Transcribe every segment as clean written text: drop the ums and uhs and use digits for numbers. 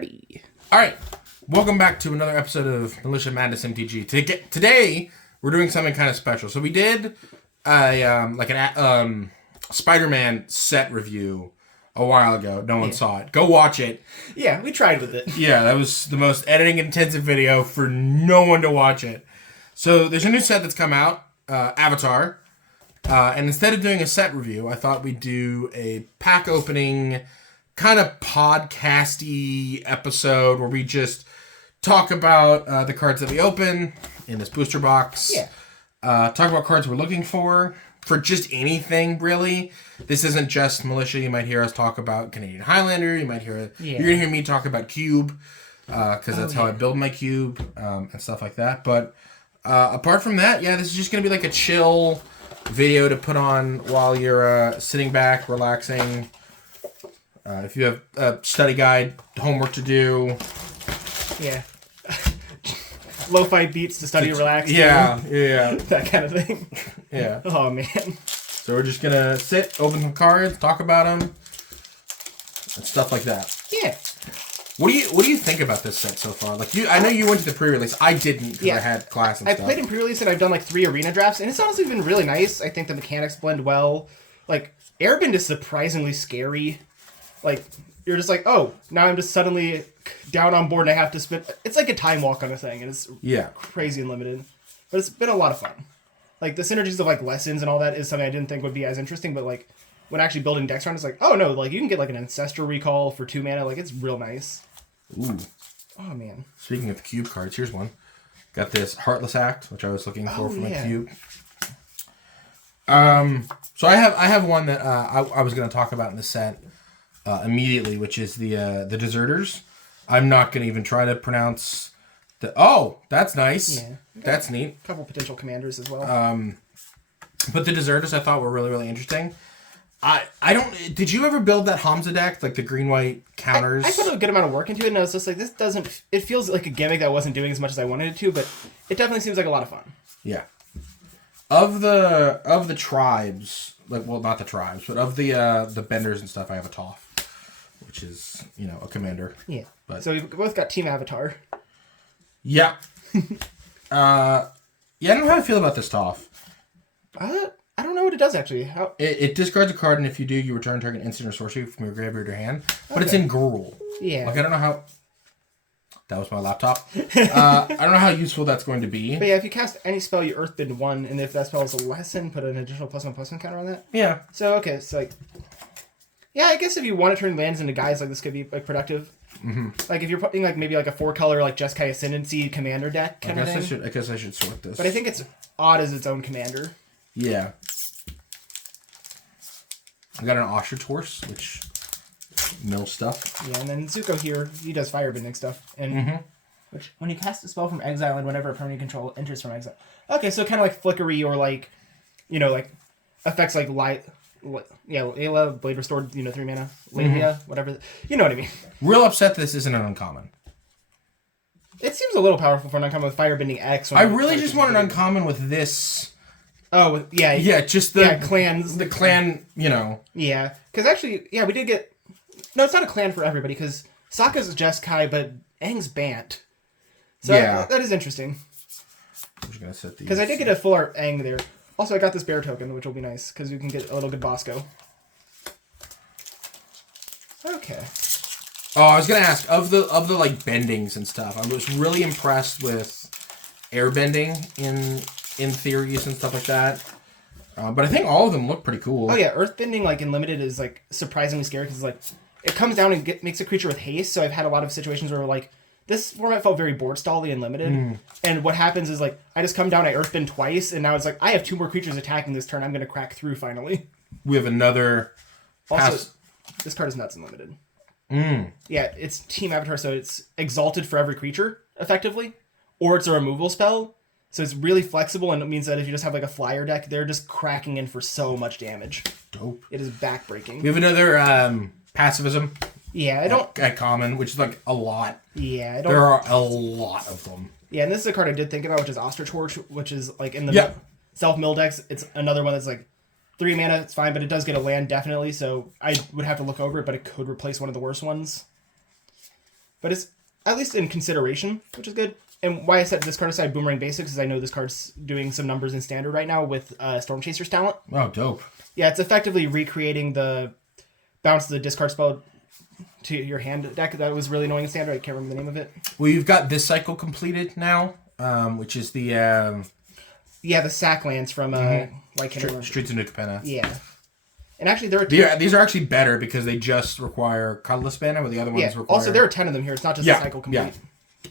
All right, welcome back to another episode of Militia Madness MTG. Today we're doing something kind of special. So we did a Spider-Man set review a while ago. No one saw it. Go watch it. Yeah, we tried with it. Yeah, that was the most editing intensive video for no one to watch it. So there's a new set that's come out, Avatar. And instead of doing a set review, I thought we'd do a pack opening kind of podcasty episode where we just talk about the cards that we open in this booster box. Yeah. Talk about cards we're looking for just anything, really. This isn't just Militia. You might hear us talk about Canadian Highlander. You might hear You're going to hear me talk about Cube, because that's how I build my Cube, and stuff like that. But apart from that, this is just going to be like a chill video to put on while you're sitting back, relaxing. If you have a study guide, homework to do. Yeah. Lo-fi beats to study, relax. Yeah. That kind of thing. Yeah. Oh, man. So we're just going to sit, open some cards, talk about them, and stuff like that. Yeah. What do you think about this set so far? Like I know you went to the pre-release. I didn't because I had class and stuff. I played in pre-release and I've done like 3 arena drafts, and it's honestly been really nice. I think the mechanics blend well. Like, Airbend is surprisingly scary. Like, you're just like, oh, now I'm just suddenly down on board and I have to spend... It's like a time walk on a thing, and it's crazy and limited. But it's been a lot of fun. Like, the synergies of, like, lessons and all that is something I didn't think would be as interesting, but, like, when actually building decks around, it's like, oh, no, like, you can get, like, an Ancestral Recall for 2 mana. Like, it's real nice. Ooh. Oh, man. Speaking of cube cards, here's one. Got this Heartless Act, which I was looking for my cube. So I have one that I was going to talk about in the set immediately, which is the Deserters. I'm not going to even try to pronounce the... Oh, that's nice. Yeah. That's neat. A couple potential commanders as well. But the Deserters I thought were really, really interesting. I don't... Did you ever build that Hamza deck? Like the green-white counters? I put a good amount of work into it, and I was just like, this doesn't... It feels like a gimmick that wasn't doing as much as I wanted it to, but it definitely seems like a lot of fun. Yeah. Of the tribes... Like, well, not the tribes, but of the benders and stuff, I have a Toph, which is, a commander. Yeah. But so we've both got Team Avatar. Yeah. I don't know how I feel about this Toph. I don't know what it does, actually. It discards a card, and if you do, you return target instant or sorcery from your graveyard or hand. But it's in Gruul. Yeah. Like, I don't know how... That was my laptop. I don't know how useful that's going to be. But yeah, if you cast any spell, you Earthbend 1, and if that spell is a lesson, put an additional +1/+1 counter on that. Yeah. So, okay, so like... Yeah, I guess if you want to turn lands into guys, like, this could be, like, productive. Mm-hmm. Like, if you're putting, like, maybe, like, a 4-color, like, Jeskai Ascendancy commander deck kind of thing. I guess I should sort this. But I think it's odd as its own commander. Yeah. I got an Ostrich Horse, which... mill stuff. Yeah, and then Zuko here, he does firebending stuff. And which, when you cast a spell from exile and whenever a permanent control enters from exile. Okay, so kind of like Flickery or like, like, effects like light... Layla, Blade Restored, 3 mana. Layla, whatever. You know what I mean. Real upset this isn't an uncommon. It seems a little powerful for an uncommon with Firebending X. I really just want an uncommon with this. Oh, yeah. Yeah, just the... clans. The clan, Yeah, because actually, we did get... No, it's not a clan for everybody, because Sokka's Jeskai, but Aang's Bant. So that is interesting. I'm just going to set these. Because I did get a full art Aang there. Also, I got this bear token, which will be nice, because you can get a little good Bosco. Okay. Oh, I was going to ask, of the like, bendings and stuff, I was really impressed with airbending in theories and stuff like that. But I think all of them look pretty cool. Oh, yeah. Earthbending, like, in Limited is, like, surprisingly scary, because, like, it comes down and makes a creature with haste, so I've had a lot of situations where, like, this format felt very board stally and limited. And what happens is, like, I just come down, I Earthbend twice, and now it's like, I have 2 more creatures attacking this turn, I'm going to crack through, finally. We have another... Also, this card is nuts and limited. Yeah, it's Team Avatar, so it's exalted for every creature, effectively. Or it's a removal spell. So it's really flexible, and it means that if you just have, like, a flyer deck, they're just cracking in for so much damage. Dope. It is backbreaking. We have another pacifism. Yeah, I don't... At common, which is, like, a lot. Yeah, I don't... There are a lot of them. Yeah, and this is a card I did think about, which is Ostrich Horse, which is, like, in the self-mill decks. It's another one that's, like, 3 mana, it's fine, but it does get a land, definitely, so I would have to look over it, but it could replace one of the worst ones. but it's at least in consideration, which is good. And why I set this card aside Boomerang Basics is I know this card's doing some numbers in Standard right now with Storm Chaser's talent. Oh, dope. Yeah, it's effectively recreating the bounce the discard spell to your hand deck that was really annoying in Standard. I can't remember the name of it. Well, you've got this cycle completed now, which is the... the sack lands from... Streets of New Capenna. Yeah. And actually, there are these are actually better because they just require Colorless Banner, where the other ones require... Also, there are 10 of them here. It's not just a cycle complete. Yeah.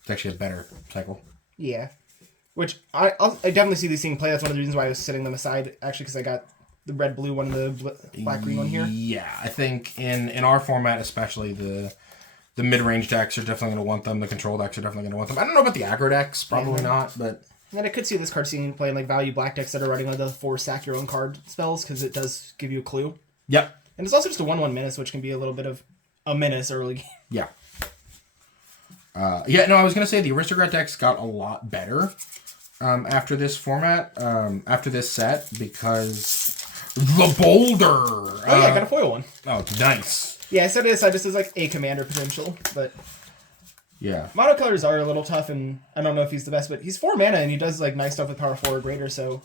It's actually a better cycle. Yeah. Which, I definitely see these things play. That's one of the reasons why I was setting them aside, actually, because I got the red-blue one and the black-green one here. Yeah, I think in our format, especially, the mid-range decks are definitely going to want them. The control decks are definitely going to want them. I don't know about the aggro decks. Probably not, but... And then I could see this card seeing play in like value black decks that are running like the 4 sack your own card spells, because it does give you a clue. Yep. And it's also just a 1/1 menace, which can be a little bit of a menace early game. Yeah. I was going to say the Aristocrat decks got a lot better after this format, after this set, because the Boulder. Oh, I got a foil one. Oh, nice. Yeah, I set it aside just as like a commander potential, but... Yeah. Monocolors are a little tough, and I don't know if he's the best, but he's 4 mana, and he does like nice stuff with power 4 or greater, so...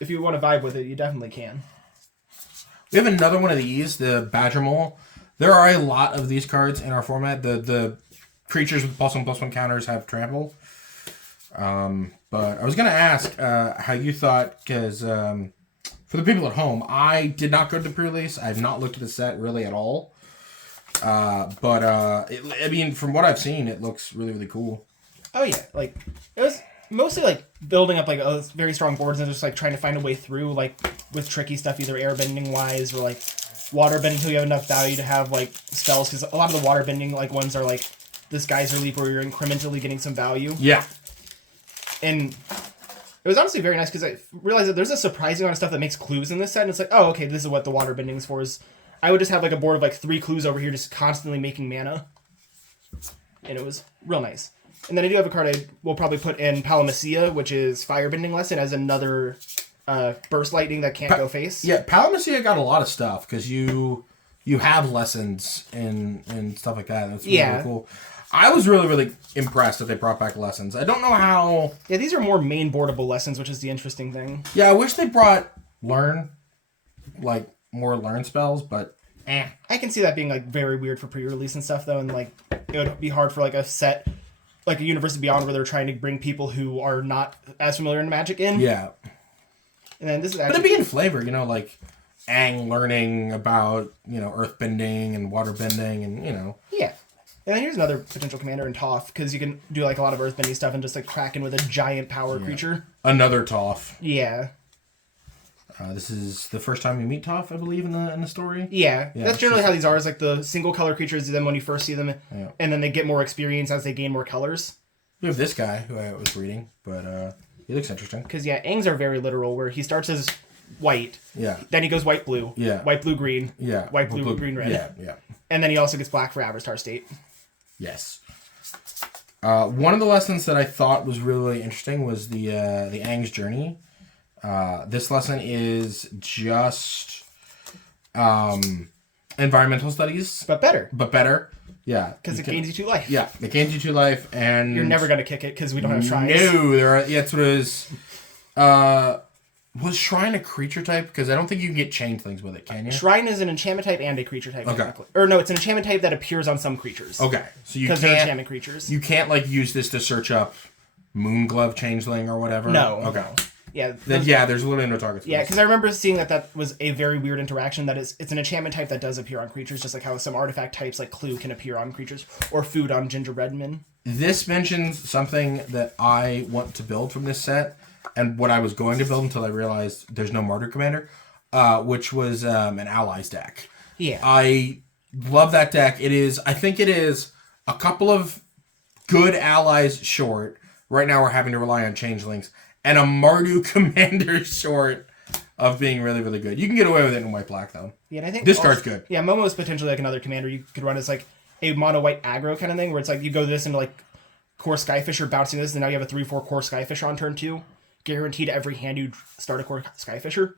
If you want to vibe with it, you definitely can. We have another one of these, the Badger Mole. There are a lot of these cards in our format. The creatures with +1/+1 counters have trample. But I was going to ask how you thought, because for the people at home, I did not go to the pre-release. I have not looked at the set really at all. From what I've seen, it looks really, really cool. Oh, yeah. Like, it was mostly, like, building up, like, a very strong boards and just, like, trying to find a way through, like, with tricky stuff, either airbending-wise or, like, waterbending until you have enough value to have, like, spells. Because a lot of the waterbending, like, ones are, like, this Geyser Leap where you're incrementally getting some value. Yeah. And it was honestly very nice because I realized that there's a surprising amount of stuff that makes clues in this set. And it's like, oh, okay, this is what the waterbending is for. Is I would just have, like, a board of, like, 3 clues over here just constantly making mana. And it was real nice. And then I do have a card I will probably put in Palamecia, which is Firebending Lesson, as another Burst Lightning that can't go face. Yeah, Palamecia got a lot of stuff, because you have lessons and stuff like that. That's really cool. I was really, really impressed that they brought back lessons. I don't know how... Yeah, these are more main boardable lessons, which is the interesting thing. Yeah, I wish they brought Learn, like, more Learn spells, but... I can see that being, like, very weird for pre-release and stuff, though, and, like, it would be hard for, like, a set... like a University Beyond where they're trying to bring people who are not as familiar in Magic in. Yeah. And then this is actually... But it'd be in flavor, like Aang learning about, earthbending and waterbending and, Yeah. And then here's another potential commander in Toph, because you can do, like, a lot of earthbending stuff and just, like, crack in with a giant power creature. Another Toph. Yeah. This is the first time we meet Toph, I believe, in the story. Yeah. That's generally how these are, is like the single color creatures, then when you first see them, and then they get more experience as they gain more colors. We have this guy who I was reading, but he looks interesting. Because, Aang's are very literal, where he starts as white. Yeah. Then he goes white-blue. Yeah. White-blue-green. Yeah. White-blue, green-red. Yeah. And then he also gets black for Avatar State. Yes. One of the lessons that I thought was really interesting was the Aang's Journey. This lesson is just environmental studies. But better. Yeah. Because it gains you 2 life. Yeah, it gains you 2 life, and... You're never going to kick it, because we don't have shrines. No, that's what it is. Was Shrine a creature type? Because I don't think you can get chained things with it, can you? Shrine is an enchantment type and a creature type. Okay. Or no, it's an enchantment type that appears on some creatures. Okay. So you can't... Because they're enchantment creatures. You can't, use this to search up Moonglove Changeling or whatever? No. Okay. Yeah. There's literally no targets. Yeah, because I remember seeing that was a very weird interaction. That it's an enchantment type that does appear on creatures, just like how some artifact types like Clue can appear on creatures, or food on gingerbreadmen. This mentions something that I want to build from this set, and what I was going to build until I realized there's no Martyr Commander, which was an Allies deck. Yeah. I love that deck. I think it is a couple of good allies short. Right now we're having to rely on Changelings. And a Mardu Commander short of being really, really good. You can get away with it in white-black, though. Yeah, and I think this card's good. Yeah, Momo is potentially like another commander you could run as like a mono-white aggro kind of thing, where it's like you go this into like Core Skyfisher, bouncing this, and now you have a 3/4 Core Skyfisher on turn 2. Guaranteed every hand you start a Core Skyfisher.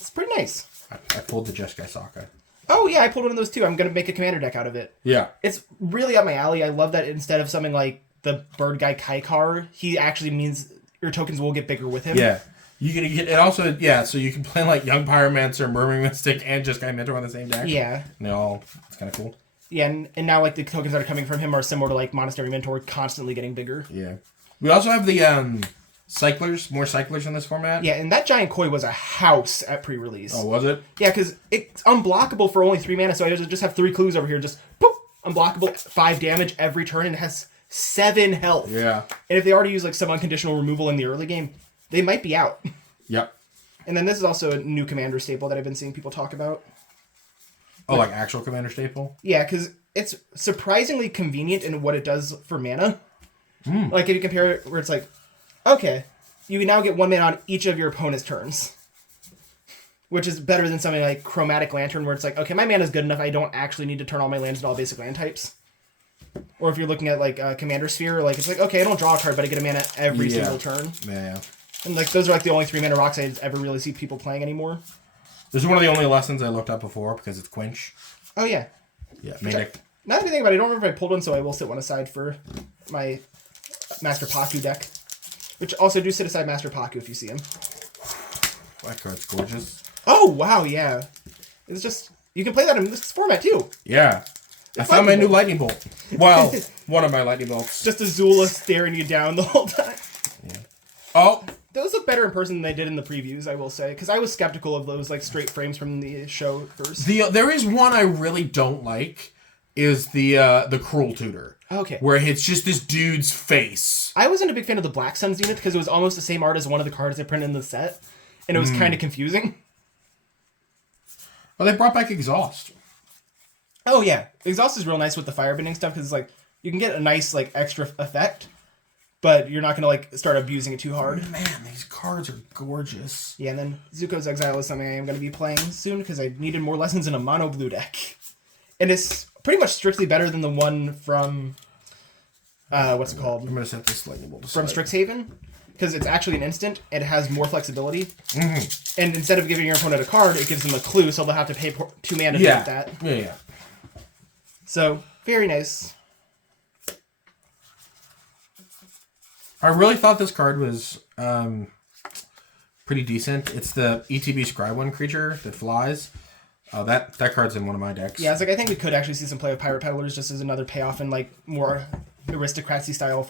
It's pretty nice. I pulled the Jeskai Sokka. Oh yeah, I pulled one of those too. I'm gonna make a commander deck out of it. Yeah. It's really up my alley. I love that instead of something like the bird guy Kaikar, he actually means your tokens will get bigger with him. Yeah. You can get it also, so you can play like Young Pyromancer, Murmuring Mystic, and just Guy Mentor on the same deck. Yeah. And it's kind of cool. Yeah, and now like the tokens that are coming from him are similar to like Monastery Mentor, constantly getting bigger. Yeah. We also have the cyclers, more cyclers in this format. Yeah, and that giant koi was a house at pre-release. Oh, was it? Yeah, because it's unblockable for only 3 mana, so I just have 3 clues over here, just poof, unblockable, 5 damage every turn, and it has 7 health. Yeah. And if they already use like some unconditional removal in the early game, they might be out. Yep. And then this is also a new commander staple that I've been seeing people talk about. Oh, like actual commander staple? Yeah, because it's surprisingly convenient in what it does for mana. Like if you compare it where it's like, okay, you now get 1 mana on each of your opponent's turns. Which is better than something like Chromatic Lantern where it's like, okay, my mana's good enough, I don't actually need to turn all my lands into all basic land types. Or if you're looking at like Commander Sphere, like it's like, okay, I don't draw a card, but I get a mana every single turn. Yeah. And like those are like the only 3 mana rocks I ever really see people playing anymore. This is one of the only lessons I looked up before because it's Quench. Oh yeah. Yeah, Now that I think about it, I don't remember if I pulled one, so I will sit one aside for my Master Paku deck. Which also do sit aside Master Paku if you see him. That card's gorgeous. Oh wow, yeah. It's just you can play that in this format too. Yeah. I found my new lightning bolt. Well, one of my lightning bolts. Just Azula staring you down the whole time. Yeah. Oh. Those look better in person than they did in the previews, I will say, because I was skeptical of those like straight frames from the show first. There is one I really don't like, is the Cruel Tutor. Okay. Where it's just this dude's face. I wasn't a big fan of the Black Sun Zenith because it was almost the same art as one of the cards I printed in the set, and it was kind of confusing. Well, they brought back Exhaust. Oh yeah, Exhaust is real nice with the firebending stuff because it's like you can get a nice like extra effect, but you're not gonna like start abusing it too hard. Man, these cards are gorgeous. Yeah, and then Zuko's Exile is something I am gonna be playing soon because I needed more lessons in a mono blue deck, and it's pretty much strictly better than the one from what's it called? I'm gonna set this lightning bolt From Strixhaven, because it's actually an instant. It has more flexibility, Mm-hmm. and instead of giving your opponent a card, it gives them a clue, so they'll have to pay 2 mana to get that. Yeah. So very nice. I really thought this card was pretty decent. It's the ETB Scry 1 creature that flies. That card's in one of my decks. Yeah, it's like I think we could actually see some play with Pirate Peddlers just as another payoff in like more aristocracy style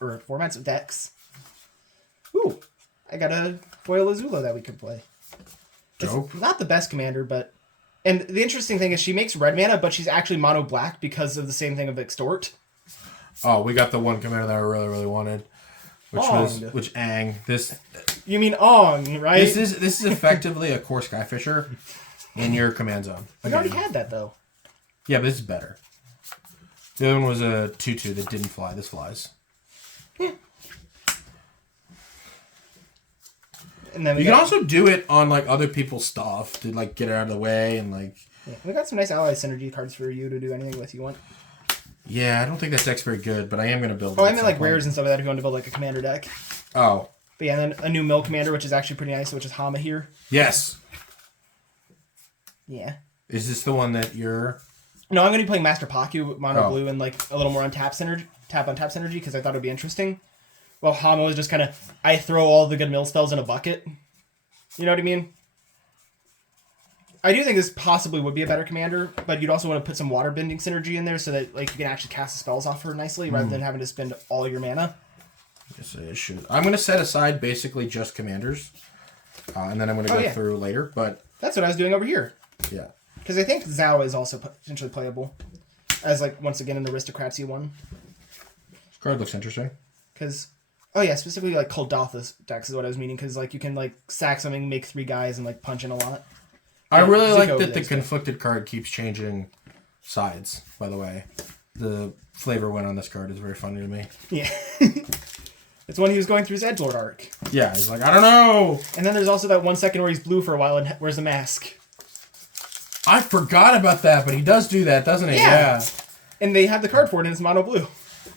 formats of decks. Ooh, I got a foil Azula that we could play. Dope. It's not the best commander, but and the interesting thing is she makes red mana, but she's actually mono black because of the same thing of Extort. Oh, we got the one commander that I really, really wanted. Which Ang. This You mean Ong, right? This is effectively a core Skyfisher in your command zone. We already had that though. Yeah, but this is better. The other one was a 2/2 that didn't fly. This flies. Yeah. And then you can also do it on like other people's stuff to like get it out of the way and like. Yeah, we got some nice ally synergy cards for you to do anything with you want. Yeah, I don't think that deck's very good, but I am gonna build. Oh, I meant like rares and stuff like that if you want to build like a commander deck. Oh. But yeah, and then a new mill commander, which is actually pretty nice, which is Hama here. Yes. Yeah. Is this the one that you're? No, I'm gonna be playing Master Paku mono blue and like a little more on tap on tap synergy because I thought it'd be interesting. Well, Hama is just kind of I throw all the good mill spells in a bucket. You know what I mean? I do think this possibly would be a better commander, but you'd also want to put some water bending synergy in there so that like you can actually cast the spells off her nicely rather than having to spend all your mana. Yes, I should. I'm gonna set aside basically just commanders, and then I'm gonna go through later. But that's what I was doing over here. Yeah. Because I think Zao is also potentially playable as like once again an aristocracy one. This card looks interesting. Because specifically like Kuldotha's decks is what I was meaning. Because like you can like sack something, make 3 guys, and like punch in a lot. I really like that the conflicted card keeps changing sides, by the way. The flavor win on this card is very funny to me. Yeah. It's when he was going through his Edgelord arc. Yeah, he's like, I don't know. And then there's also that 1 second where he's blue for a while and wears a mask. I forgot about that, but he does do that, doesn't he? Yeah. And they have the card for it and it's mono blue.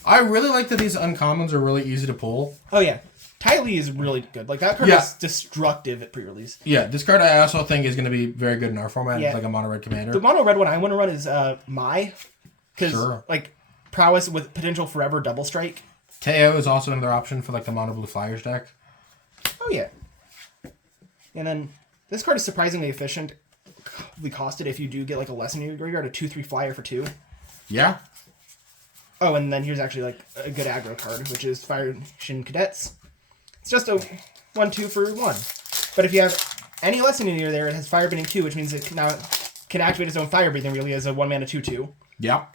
I really like that these uncommons are really easy to pull. Oh, yeah. Ty Lee is really good. Like, that card is destructive at pre-release. Yeah, this card I also think is going to be very good in our format. Yeah. It's like a mono red commander. The mono red one I want to run is Mai. Because, like, prowess with potential forever double strike. KO is also another option for, like, the mono blue flyers deck. Oh, yeah. And then this card is surprisingly efficient. Costed if you do get, like, a lesson in your graveyard, a 2/3 flyer for 2. Yeah. Oh, and then here's actually, like, a good aggro card, which is Fire Shin Cadets. It's just a 1/2 for 1. But if you have any lesson in there, it has Fire Breathing 2, which means it now can activate its own Fire Breathing really as a 1-mana 2/2. Yeah.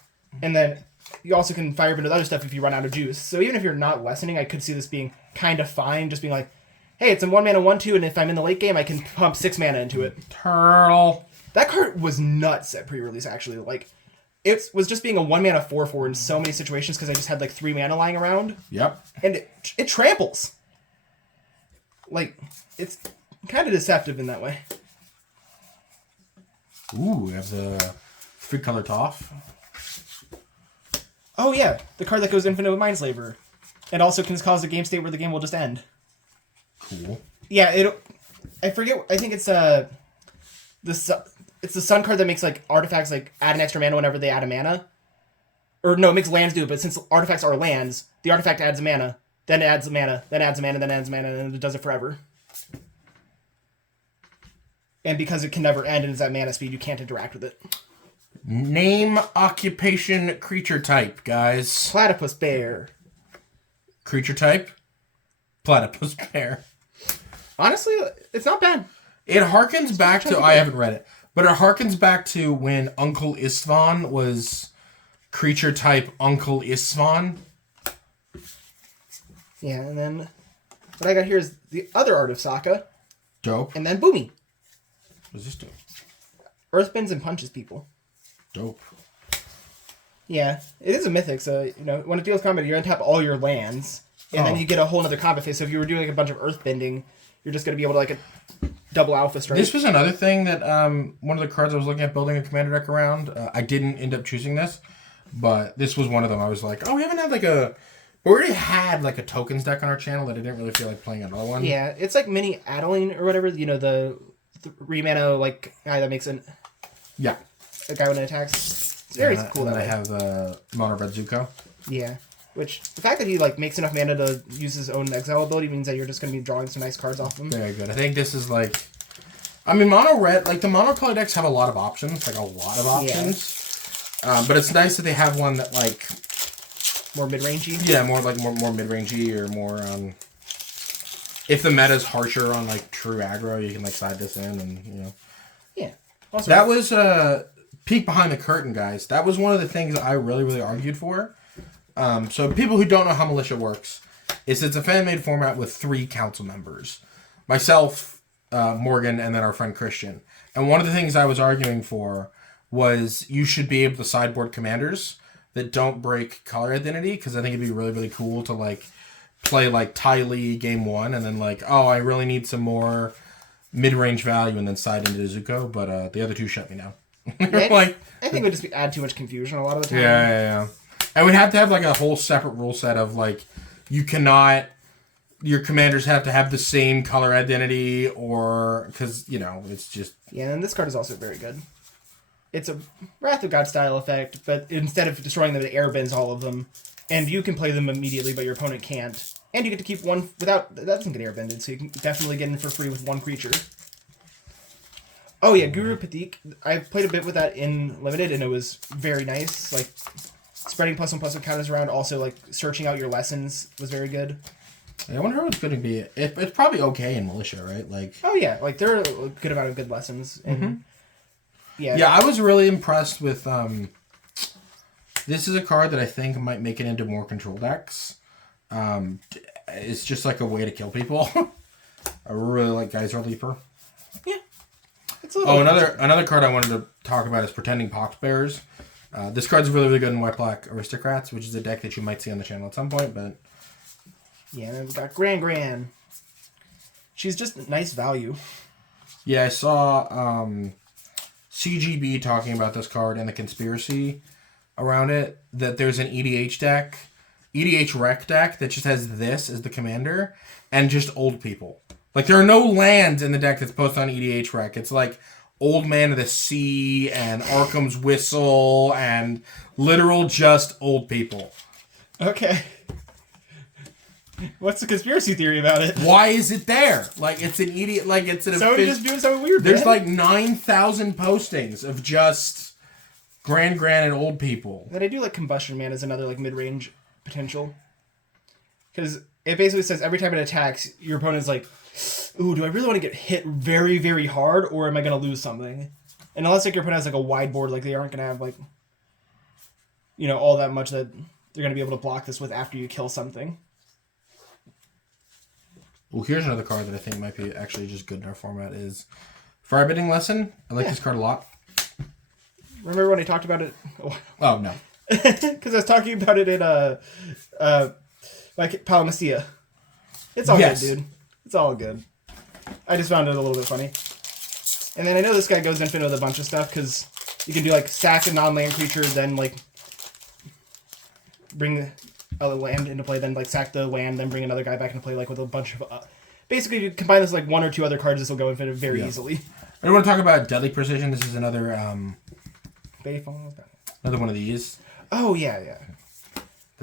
And then you also can fire into other stuff if you run out of juice. So even if you're not lessening, I could see this being kind of fine. Just being like, hey, it's a 1-mana 1/2, and if I'm in the late game, I can pump 6 mana into it. Turtle. That card was nuts at pre-release, actually. Like, it was just being a 1-mana 4/4 in so many situations because I just had like 3 mana lying around. Yep. And it tramples. Like, it's kind of deceptive in that way. Ooh, we have the 3-color Toph. Oh, yeah. The card that goes infinite with Mindslaver. And also can cause a game state where the game will just end. Cool. Yeah, I forget. I think it's the sun card that makes like artifacts like add an extra mana whenever they add a mana. Or no, it makes lands do it, but since artifacts are lands, the artifact adds a mana, then it adds a mana, then adds a mana, then adds a mana, and it does it forever. And because it can never end and it's at mana speed, you can't interact with it. Name, occupation, creature type, guys. Platypus bear. Creature type? Platypus bear. Honestly, it's not bad. It harkens back to... I haven't read it. But it harkens back to when Uncle Istvan was creature type Uncle Istvan. Yeah, and then what I got here is the other Art of Sokka. Dope. And then Boomy. What does this do? Earthbends and punches people. Dope. Yeah, it is a mythic, so, when it deals combat, you untap all your lands, and then you get a whole other combat phase. So if you were doing like, a bunch of earthbending, you're just going to be able to, like, a double alpha strike. This was another thing that, one of the cards I was looking at building a commander deck around, I didn't end up choosing this, but this was one of them. I was like, we haven't had, like, we already had, like, a tokens deck on our channel that I didn't really feel like playing another one. Yeah, it's like mini Adeline or whatever, the 3-mana, like, guy that makes Yeah. a guy when it attacks. It's very cool. And I have Mono Red Zuko. Yeah. Which, the fact that he, like, makes enough mana to use his own exile ability means that you're just going to be drawing some nice cards off him. Very good. I think this is, like... I mean, Mono Red... Like, the Mono Color decks have a lot of options. Like, a lot of options. Yeah. But it's nice that they have one that, like... More mid-rangey? Yeah, more mid-rangey or more, If the meta's harsher on, like, true aggro, you can, like, side this in and, Yeah. Also, that was, peek behind the curtain, guys. That was one of the things that I really, really argued for. So people who don't know how Militia works, it's a fan-made format with 3 council members. Myself, Morgan, and then our friend Christian. And one of the things I was arguing for was you should be able to sideboard commanders that don't break color identity, because I think it'd be really, really cool to, like, play, like, Ty Lee game 1, and then, like, I really need some more mid-range value, and then side into Zuko, but the other 2 shut me down. Like, I think it would just add too much confusion a lot of the time. Yeah. And we'd have to have, like, a whole separate rule set of, like, you cannot... Your commanders have to have the same color identity, or... Because, it's just... Yeah, and this card is also very good. It's a Wrath of God style effect, but instead of destroying them, it airbends all of them. And you can play them immediately, but your opponent can't. And you get to keep one without... That doesn't get airbended, so you can definitely get in for free with 1 creature. Oh yeah, Guru Pathik. I played a bit with that in Limited, and it was very nice. Like, spreading +1/+1 counters around, also, like, searching out your lessons was very good. I wonder how it's going to be. It's probably okay in Militia, right? Like. Oh yeah, like, there are a good amount of good lessons. And Yeah, I was really impressed with... This is a card that I think might make it into more control decks. It's just like a way to kill people. I really like Geyser Leaper. Yeah. Another card I wanted to talk about is Pretending Poxbearers. This card's really, really good in White-Black Aristocrats, which is a deck that you might see on the channel at some point, but... Yeah, and then we've got Gran. She's just nice value. Yeah, I saw CGB talking about this card and the conspiracy around it, that there's an EDH deck. EDH rec deck that just has this as the commander and just old people. Like, there are no lands in the deck that's posted on EDH rec. It's like Old Man of the Sea and Arkham's Whistle and literal just old people. Okay. What's the conspiracy theory about it? Why is it there? Like, it's an idiot. Like, it's an. Somebody just doing something weird. There's man. like 9,000 postings of just grand and old people. But I do like Combustion Man as another like mid-range potential, because it basically says every time it attacks, your opponent's like, "Ooh, do I really want to get hit very, very hard, or am I going to lose something?" And unless like your opponent has like a wide board, like they aren't going to have like, you know, all that much that they're going to be able to block this with after you kill something. Well, here's another card that I think might be actually just good in our format is Firebending Lesson. I like this card a lot. Remember when I talked about it? Oh, no. Because I was talking about it in like Palamastia. It's all good, dude. It's all good. I just found it a little bit funny. And then I know this guy goes infinite with a bunch of stuff because you can do like sack a non-land creature, then like bring a land into play, then like sack the land, then bring another guy back into play, like with a bunch of. Basically, if you combine this with like one or two other cards, this will go infinite very easily. I want to talk about Deadly Precision. This is another another one of these. Oh yeah.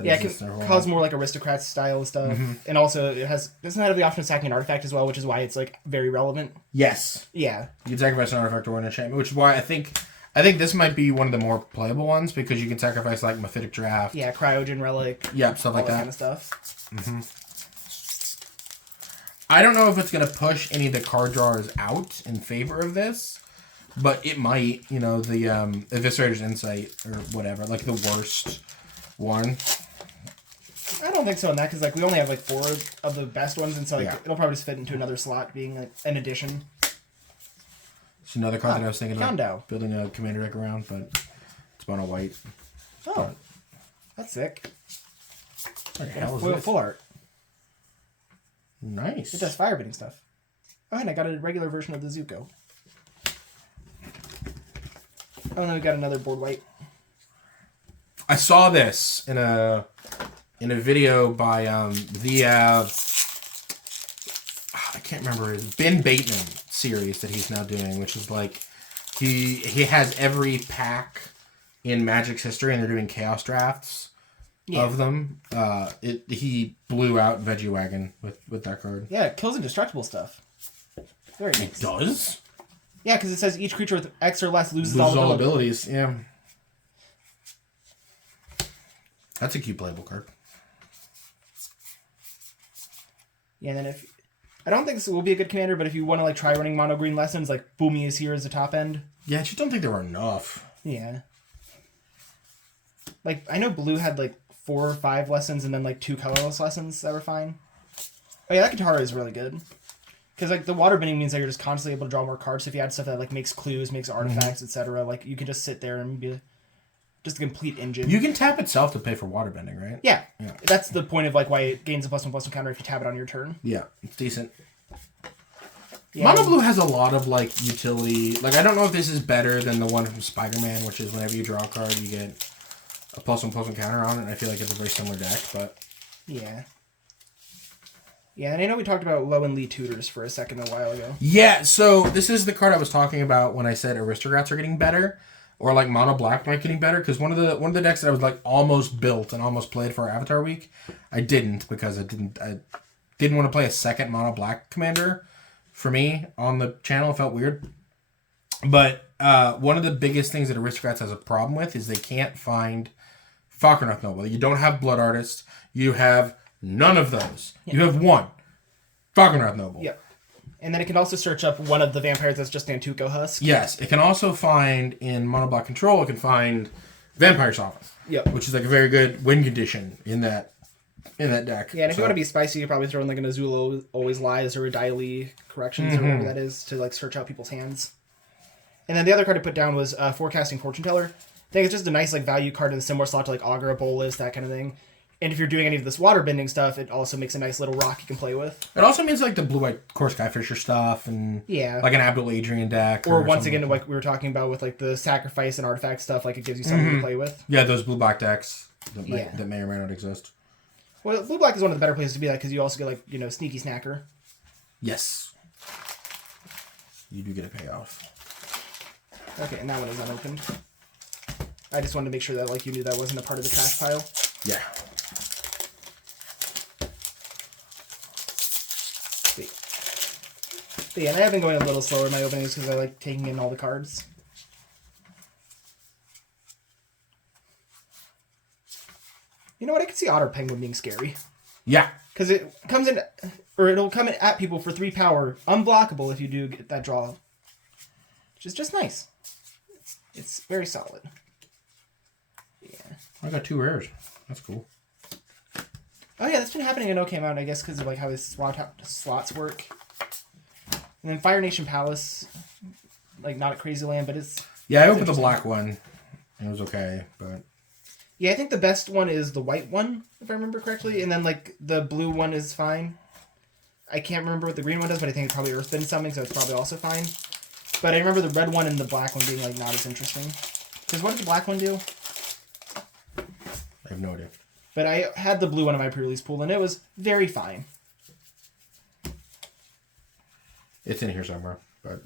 Yeah, it can cause more like aristocrat style stuff, and also doesn't have the option of sacking an artifact as well, which is why it's like very relevant. Yes. Yeah. You can sacrifice an artifact or an enchantment, which is why I think this might be one of the more playable ones because you can sacrifice like Mephitic Draft. Yeah, Cryogen Relic. Yeah, stuff like that. Kind of stuff. I don't know if it's going to push any of the card drawers out in favor of this, but it might. You know, the Eviscerator's Insight or whatever, like the worst one. I don't think so in that because like we only have like 4 of the best ones, and so like it'll probably just fit into another slot, being like an addition. It's another card that I was thinking about building a commander deck around, but it's mono white. Oh, that's sick. What the hell is this? Full art. Nice. It does firebending stuff. Oh, and I got a regular version of the Zuko. Oh no, we got another board white. I saw this in a video by I can't remember his Ben Bateman series that he's now doing, which is like he has every pack in Magic's history, and they're doing chaos drafts of them. He blew out Veggie Wagon with that card. Yeah, it kills indestructible stuff. Very nice. It does? Yeah, because it says each creature with X or less loses all abilities. Yeah. That's a cute playable card. Yeah, and then I don't think this will be a good commander, but if you want to like try running mono green lessons, like Boomy is here as the top end. Yeah, I just don't think there were enough. Yeah. Like I know blue had like 4 or 5 lessons, and then like 2 colorless lessons that were fine. Oh yeah, that Katara is really good. Because like the water bending means that you're just constantly able to draw more cards. So if you add stuff that like makes clues, makes artifacts, etc., like you can just sit there and be just a complete engine. You can tap itself to pay for waterbending, right? Yeah. That's the point of like why it gains a +1/+1 counter if you tap it on your turn. Yeah, it's decent. Yeah. Mono blue has a lot of like utility. Like I don't know if this is better than the one from Spider-Man, which is whenever you draw a card, you get a +1/+1 counter on it. And I feel like it's a very similar deck, but yeah. Yeah, and I know we talked about Low and Lee tutors for a second a while ago. Yeah, so this is the card I was talking about when I said aristocrats are getting better. Or like mono black might getting better, because one of the decks that I was like almost built and almost played for Avatar Week, I didn't because I didn't want to play a second mono black commander for me on the channel. It felt weird. But one of the biggest things that aristocrats has a problem with is they can't find Falconer's Noble. You don't have Blood Artist. You have none of those. Yep. You have one Falconer's Noble. Yep. And then it can also search up one of the vampires that's just Nantuko Husk. Yes, it can also find in Mono Black Control, it can find Vampire Sovereign. Yep. Which is like a very good win condition in that deck. Yeah, and if you want to be spicy, you probably throw in like an Azula Always Lies or a Daily Corrections or whatever that is to like search out people's hands. And then the other card I put down was Forecasting Fortune Teller. I think it's just a nice like value card in the similar slot to like Augur, a Bolus, that kind of thing. And if you're doing any of this water bending stuff, it also makes a nice little rock you can play with. It also means like the blue-white Core Skyfisher stuff and like an Abdul Adrian deck. Or once again, like we were talking about with like the sacrifice and artifact stuff, like it gives you something to play with. Yeah, those blue-black decks that may or may not exist. Well, blue-black is one of the better places to be like, because you also get, like, sneaky snacker. Yes. You do get a payoff. Okay, and that one is unopened. I just wanted to make sure that, like, you knew that wasn't a part of the trash pile. Yeah. But yeah, and I have been going a little slower in my openings because I like taking in all the cards. You know what? I can see Otter Penguin being scary. Yeah. Because it comes in, or it'll come in at people for 3 power, unblockable if you do get that draw. Which is just nice. It's very solid. Yeah. I got 2 rares. That's cool. Oh yeah, that's been happening in OK Mountain, I guess, because of like how his slots work. And then Fire Nation Palace, like not a crazy land, but it's... Yeah, I opened the black one. It was okay, but... Yeah, I think the best one is the white one, if I remember correctly. And then, like, the blue one is fine. I can't remember what the green one does, but I think it's probably Earthbend something, so it's probably also fine. But I remember the red one and the black one being, like, not as interesting. Because what did the black one do? I have no idea. But I had the blue one in my pre-release pool, and it was very fine. It's in here somewhere, but...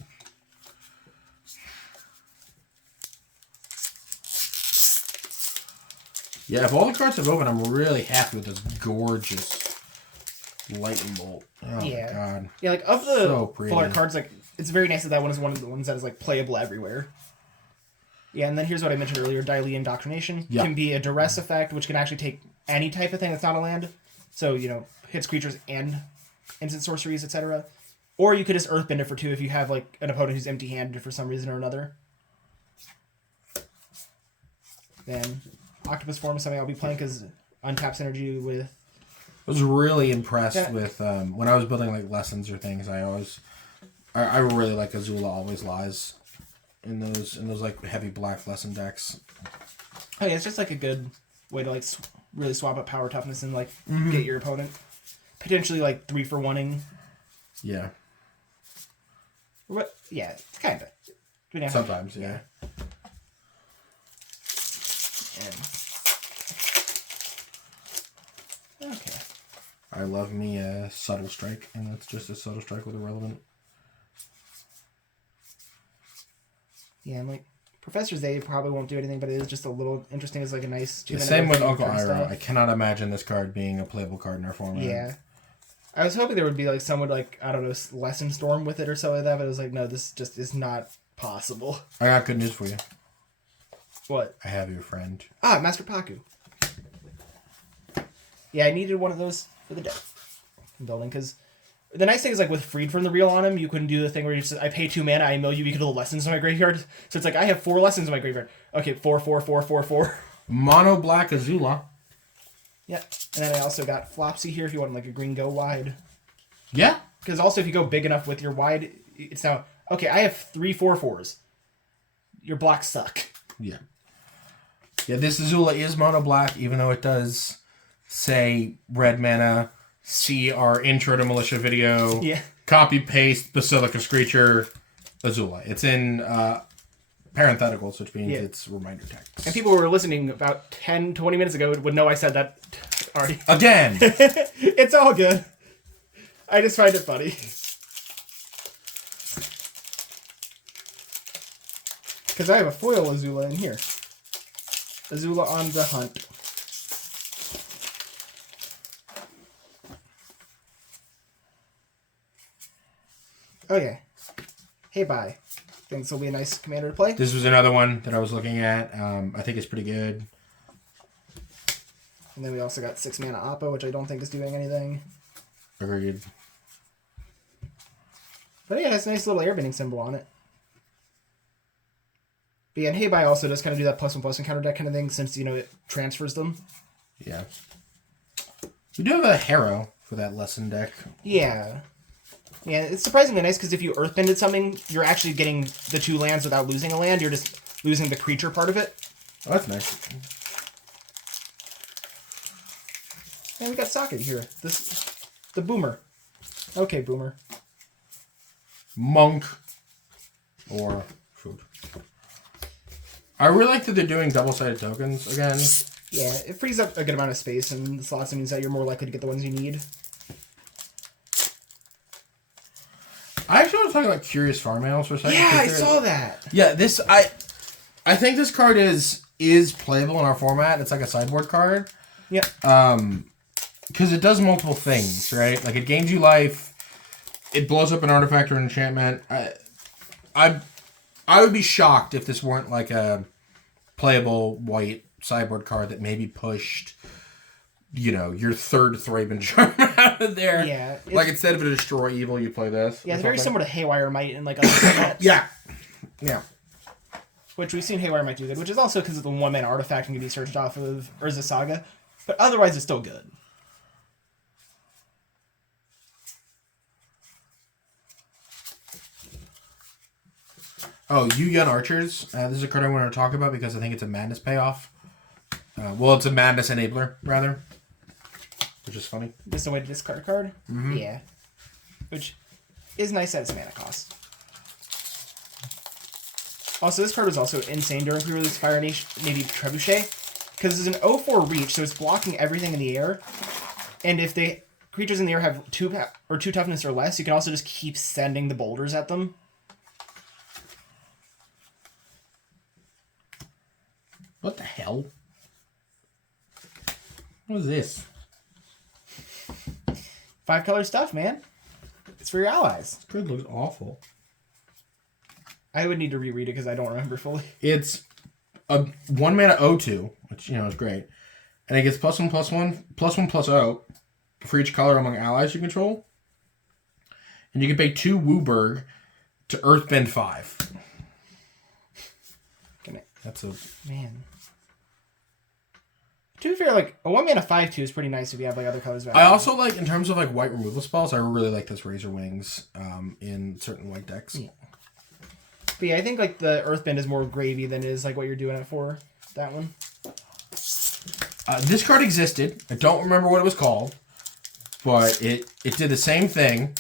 Yeah, of all the cards I've opened, I'm really happy with this gorgeous lightning bolt. Oh yeah. My god. Yeah, like, of the So full art cards, like, it's very nice that one is one of the ones that is, like, playable everywhere. Yeah, and then here's what I mentioned earlier, Daily Indoctrination. Yep. Can be a duress effect, which can actually take any type of thing that's not a land. So, hits creatures and instant sorceries, etc. Or you could just Earthbend it for 2 if you have, like, an opponent who's empty-handed for some reason or another. Then Octopus Form is something I'll be playing because untaps energy with... I was really impressed with, when I was building, like, lessons or things, I really like Azula Always Lies in those like, heavy black lesson decks. Oh, yeah, it's just, like, a good way to, like, really swap up power toughness and, like, get your opponent. Potentially, like, 3-for-1-ing. Yeah. What? Yeah, kind of. Sometimes, yeah. Okay. I love me a Subtle Strike, and that's just a Subtle Strike with a relevant. Yeah, and like Professor Zay probably won't do anything, but it is just a little interesting. It's like a nice. The same with Uncle Iroh. I cannot imagine this card being a playable card in our format. Yeah. I was hoping there would be like someone like, I don't know, Lesson Storm with it or something like that, but it was like, no, this just is not possible. I got good news for you. What? I have your friend. Ah, Master Paku. Yeah, I needed one of those for the deck building, because the nice thing is, like, with Freed from the Real on him, you couldn't do the thing where you just, I pay 2 mana, I mill you, equal to lessons in my graveyard. So it's like, I have 4 lessons in my graveyard. Okay, 4, 4, 4, 4, 4. Mono Black Azula. Yeah, and then I also got Flopsy here if you want, like, a green go wide. Yeah. Because also, if you go big enough with your wide, it's now, okay, I have 3 4/4s. Your blocks suck. Yeah. Yeah, this Azula is mono black, even though it does say red mana. See our intro to Militia video. Yeah. Copy paste Basilica Screecher Azula. It's in parentheticals, which means it's reminder text. And people who were listening about 10, 20 minutes ago would know I said that already. Again! It's all good. I just find it funny. Because I have a foil Azula in here. Azula on the hunt. Okay. Hey, bye. Think this will be a nice commander to play? This was another one that I was looking at. I think it's pretty good. And then we also got 6 mana Oppo, which I don't think is doing anything. Agreed. But yeah, it has a nice little airbending symbol on it. But yeah, and Hey Bye also does kind of do that +1/+1 counter deck kind of thing, since, it transfers them. Yeah. We do have a Harrow for that lesson deck. Yeah. Yeah, it's surprisingly nice, because if you earthbended something, you're actually getting the 2 lands without losing a land. You're just losing the creature part of it. Oh, that's nice. And we got Socket here. The Boomer. Okay, Boomer. Monk. Or food. I really like that they're doing double-sided tokens again. Yeah, it frees up a good amount of space in the slots. It means that you're more likely to get the ones you need. I actually want to talk about Curious Farm Animals for a second. Yeah, I saw that. Yeah, I think this card is playable in our format. It's like a sideboard card. Yeah. Because it does multiple things, right? Like, it gains you life. It blows up an artifact or an enchantment. I would be shocked if this weren't like a playable white sideboard card that maybe pushed, your third Thraben Charm out of there. Yeah. Like, instead of a Destroy Evil, you play this. Yeah, it's very similar to Haywire Might and like other formats. Yeah. Yeah. Which we've seen Haywire Might do good, which is also because of the 1-mana artifact and can be searched off of Urza Saga. But otherwise, it's still good. Oh, Yu-Yun Archers. This is a card I want to talk about because I think it's a Madness payoff. It's a Madness enabler, rather. Which is funny. Just a way to discard a card? Mm-hmm. Yeah. Which is nice at its mana cost. Also, this card was also insane during pre-release Fire Navy Trebuchet. Because it's an 0/4 reach, so it's blocking everything in the air. And if the creatures in the air have 2 toughness or less, you can also just keep sending the boulders at them. What the hell? What is this? 5-color stuff, man. It's for your allies. This card looks awful. I would need to reread it because I don't remember fully. It's a 1-mana O2, which, is great. And it gets +1/+1/+0 for each color among allies you control. And you can pay 2 Wooburg to Earthbend 5. That's a... Man. To be fair, like, a 1-mana 5/2 is pretty nice if you have, like, other colors. I also like, in terms of, like, white removal spells, I really like this Razor Wings in certain white decks. Yeah. But yeah, I think, like, the Earthbend is more gravy than is, like, what you're doing it for. That one. This card existed. I don't remember what it was called. But it did the same thing.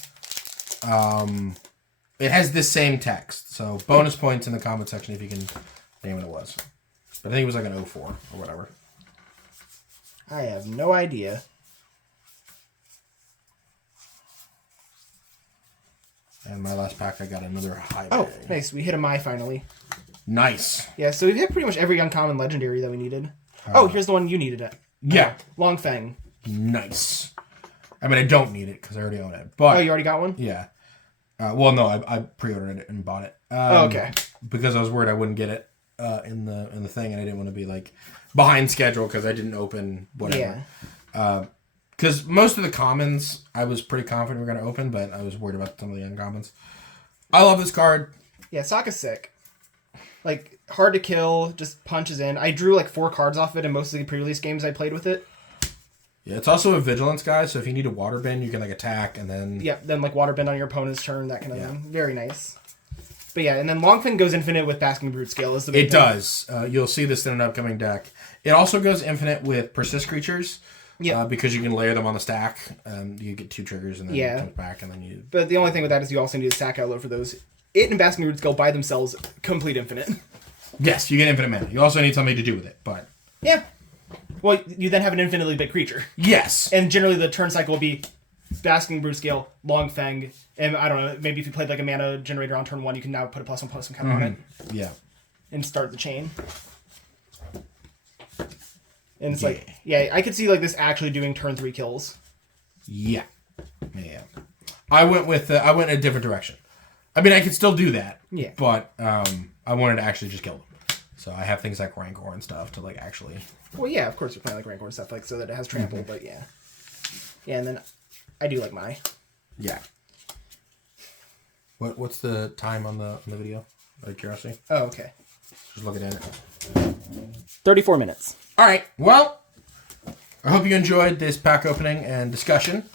It has this same text. So, bonus points in the comment section if you can name what it was. But I think it was like an 0/4 or whatever. I have no idea. And my last pack, I got another high Oh, bag. nice. We hit a Mai finally. Nice. Yeah, so we've hit pretty much every uncommon legendary that we needed. Here's the one you needed it. Yeah. Long Fang. Nice. I mean, I don't need it because I already own it. But you already got one? Yeah. Well, no, I pre-ordered it and bought it. Okay. Because I was worried I wouldn't get it in the thing, and I didn't want to be like behind schedule because I didn't open whatever. Yeah. Because most of the commons I was pretty confident we were going to open, but I was worried about some of the uncommons. I love this card. Yeah, Sokka's sick. Like, hard to kill, just punches in. I drew like 4 cards off it in most of the pre-release games I played with it. Yeah, it's also a vigilance guy, so if you need a water bin, you can like attack and then... Yeah, then like water bend on your opponent's turn, that kind of thing. Very nice. But yeah, and then Longfin goes infinite with Basking Brute Scale. Is the big It thing. does. You'll see this in an upcoming deck. It also goes infinite with Persist creatures. Yeah. Because you can layer them on the stack. You get 2 triggers and then it comes back and then you... But the only thing with that is you also need a stack outload for those. It and Basking Brute Scale by themselves, complete infinite. Yes, you get infinite mana. You also need something to do with it, but... Yeah. Well, you then have an infinitely big creature. Yes. And generally the turn cycle will be Basking Brute Scale, Long Fang, and I don't know, maybe if you played like a mana generator on turn 1, you can now put a +1/+1 counter on it. Yeah. And start the chain. And it's like, I could see like this actually doing turn 3 kills. Yeah. Yeah. I went in a different direction. I mean, I could still do that. Yeah. But I wanted to actually just kill them. So I have things like Rancor and stuff to like actually... Well, yeah, of course you're playing like Rancor and stuff like so that it has trample, but yeah. Yeah, and then I do like Mai. Yeah. What's the time on the video? Out of curiosity. Oh, okay. Just looking at it. 34 minutes. All right. Well, I hope you enjoyed this pack opening and discussion.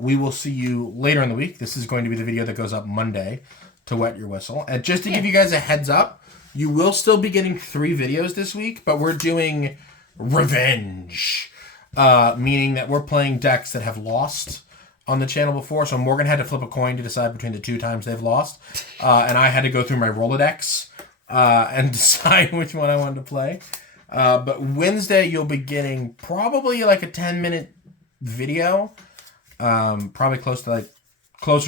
We will see you later in the week. This is going to be the video that goes up Monday to wet your whistle. And just to give you guys a heads up, you will still be getting 3 videos this week, but we're doing Revenge. Meaning that we're playing decks that have lost on the channel before. So Morgan had to flip a coin to decide between the 2 times they've lost. And I had to go through my Rolodex and decide which one I wanted to play. But Wednesday you'll be getting probably like a 10-minute video. Probably closer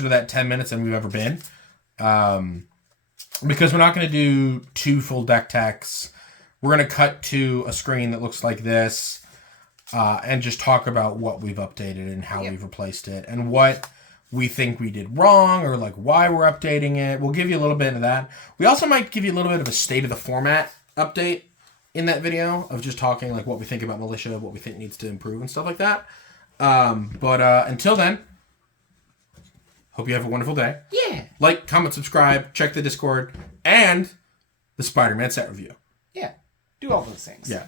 to that 10 minutes than we've ever been. Because we're not going to do 2 full deck techs. We're going to cut to a screen that looks like this and just talk about what we've updated and how we've replaced it and what we think we did wrong or like why we're updating it. We'll give you a little bit of that. We also might give you a little bit of a state of the format update in that video of just talking like what we think about Militia, what we think needs to improve and stuff like that. But until then, hope you have a wonderful day. Yeah. Like, comment, subscribe, check the Discord, and the Spider-Man set review. Yeah. Do all those things. Yeah.